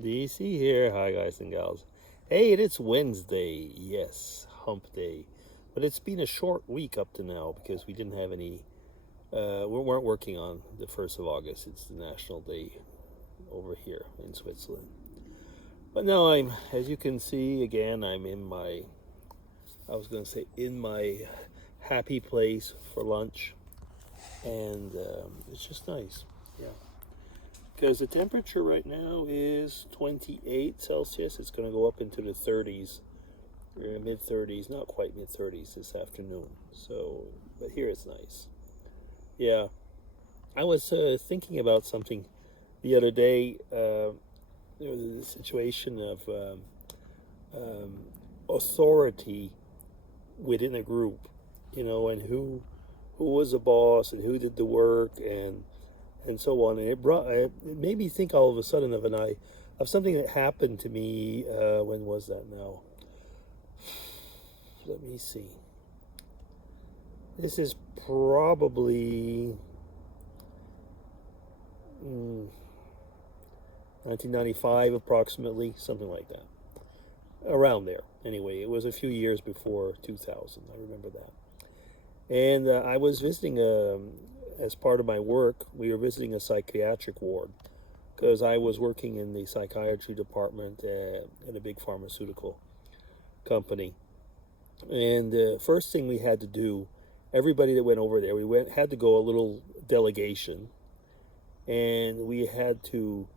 DC here. Hi, guys and gals. Hey, it's Wednesday. Yes, hump day. But it's been a short week up to now because we didn't have any, we weren't working on the 1st of August. It's the national day over here in Switzerland. But now as you can see, again, I'm in my, I was going to say, in my happy place for lunch. And it's just nice. Yeah. Because the temperature right now is 28 Celsius. It's going to go up into the 30s, or mid 30s, not quite mid 30s this afternoon. So, but here it's nice. Yeah, I was thinking about something the other day. There was a situation of authority within a group, and who was the boss and who did the work and so on. And it made me think all of a sudden of something that happened to me. When was that now? Let me see. This is probably 1995, approximately, something like that. Around there. Anyway, it was a few years before 2000. I remember that. And I was visiting, as part of my work, we were visiting a psychiatric ward because I was working in the psychiatry department in a big pharmaceutical company. And the first thing we had to do, everybody that went over there, had to go a little delegation, and we had to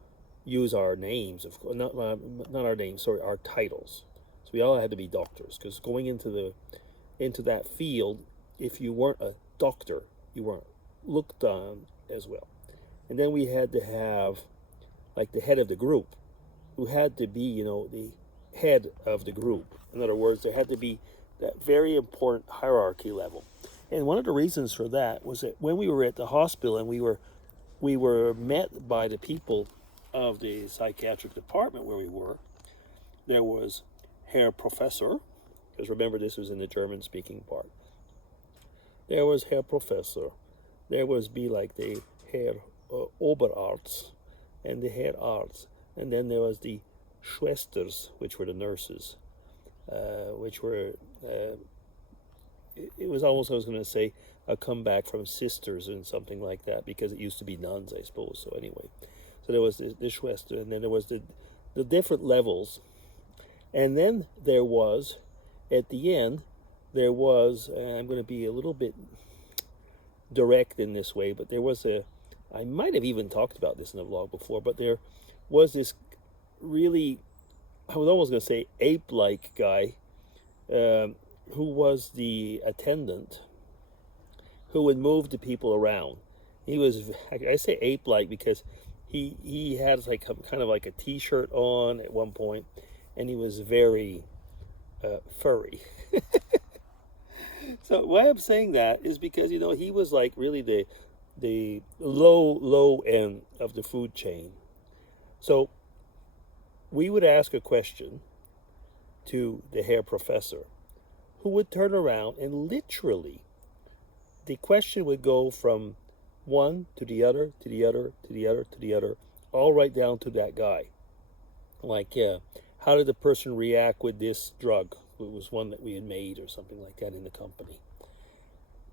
use our names, of course, not our names, sorry, our titles. So we all had to be doctors because going into that field, if you weren't a doctor, you weren't looked on as well. And then we had to have like the head of the group, who had to be, the head of the group. In other words, there had to be that very important hierarchy level. And one of the reasons for that was that when we were at the hospital and we were met by the people of the psychiatric department where we were, there was Herr Professor, because remember this was in the German speaking part. There was Herr Professor. There was be like the Herr Oberarzt and the Herr Arzt. And then there was the Schwesters, which were the nurses, which were, it was almost, I was going to say, a comeback from sisters and something like that, because it used to be nuns, I suppose. So anyway, so there was the Schwester, and then there was the different levels. And then there was, at the end, there was, I'm going to be a little bit direct in this way, but there was I might have even talked about this in a vlog before, but there was this really, I was almost going to say ape-like guy, who was the attendant, who would move the people around. He was, I say ape-like because he had like kind of like a t-shirt on at one point, and he was very furry. So why I'm saying that is because he was like really the low end of the food chain. So we would ask a question to the Herr Professor, who would turn around and literally the question would go from one to the other to the other to the other to the other, all right down to that guy. Like, how did the person react with this drug? It was one that we had made or something like that in the company.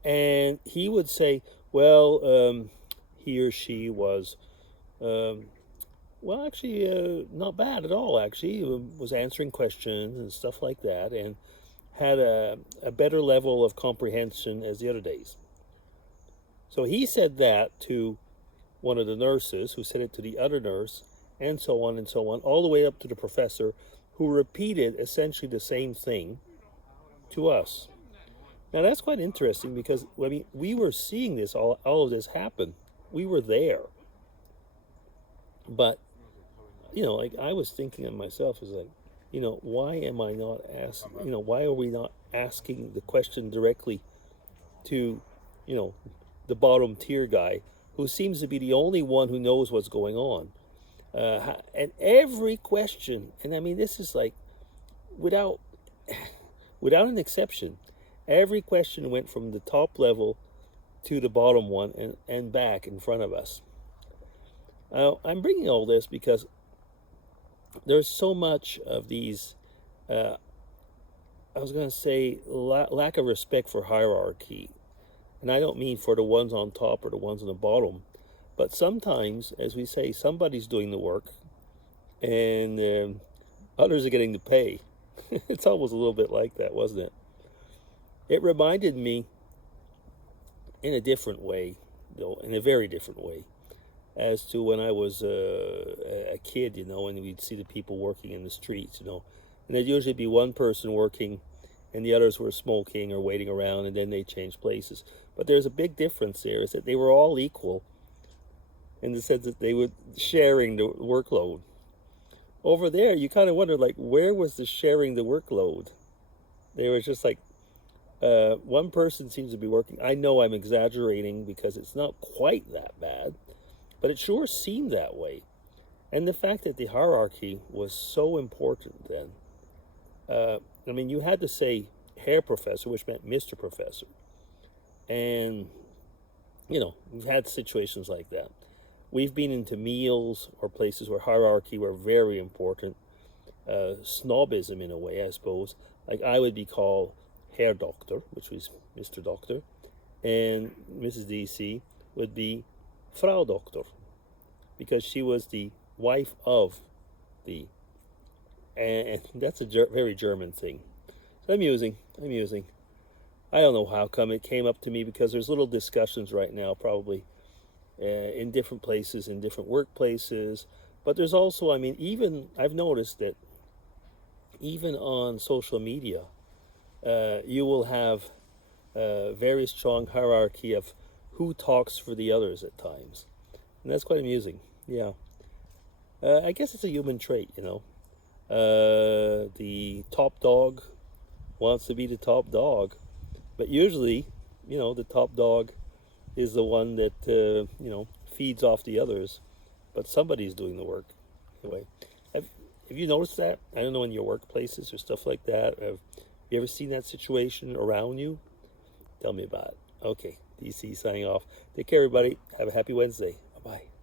And he would say, well, he or she was, well, actually, not bad at all, actually. He was answering questions and stuff like that, and had a better level of comprehension as the other days. So he said that to one of the nurses, who said it to the other nurse, and so on, all the way up to the professor, who repeated essentially the same thing to us. Now that's quite interesting because, I mean, we were seeing this, all of this happen. We were there. But, like I was thinking of myself as like, why am I not asking, why are we not asking the question directly to, the bottom tier guy, who seems to be the only one who knows what's going on? And every question, and I mean, this is like, without an exception, every question went from the top level to the bottom one and back in front of us. I'm bringing all this because there's so much of these, uh, I was going to say, lack of respect for hierarchy. And I don't mean for the ones on top or the ones on the bottom, but sometimes, as we say, somebody's doing the work and others are getting the pay. It's almost a little bit like that, wasn't it? It reminded me in a different way, though, in a very different way, as to when I was a kid, and we'd see the people working in the streets, and there'd usually be one person working and the others were smoking or waiting around, and then they changed places. But there's a big difference there, is that they were all equal in the sense that they were sharing the workload. Over there, you kind of wonder, like, where was the sharing the workload? They were just like, one person seems to be working. I know I'm exaggerating because it's not quite that bad, but it sure seemed that way. And the fact that the hierarchy was so important then. I mean, you had to say Herr Professor, which meant Mr. Professor. And, we've had situations like that. We've been into meals or places where hierarchy were very important. Snobism, in a way, I suppose. Like, I would be called Herr Doctor, which was Mr. Doctor, and Mrs. DC would be Frau Doctor, because she was the wife of the, and that's a very German thing. So amusing. I don't know how come it came up to me, because there's little discussions right now, probably in different places, in different workplaces. But there's also, I mean, even I've noticed that even on social media, you will have a very strong hierarchy of who talks for the others at times. And that's quite amusing, yeah. I guess it's a human trait, the top dog wants to be the top dog. But usually, the top dog is the one that, feeds off the others. But somebody's doing the work. Anyway, have you noticed that? I don't know, in your workplaces or stuff like that. Have you ever seen that situation around you? Tell me about it. Okay, DC signing off. Take care, everybody. Have a happy Wednesday. Bye-bye.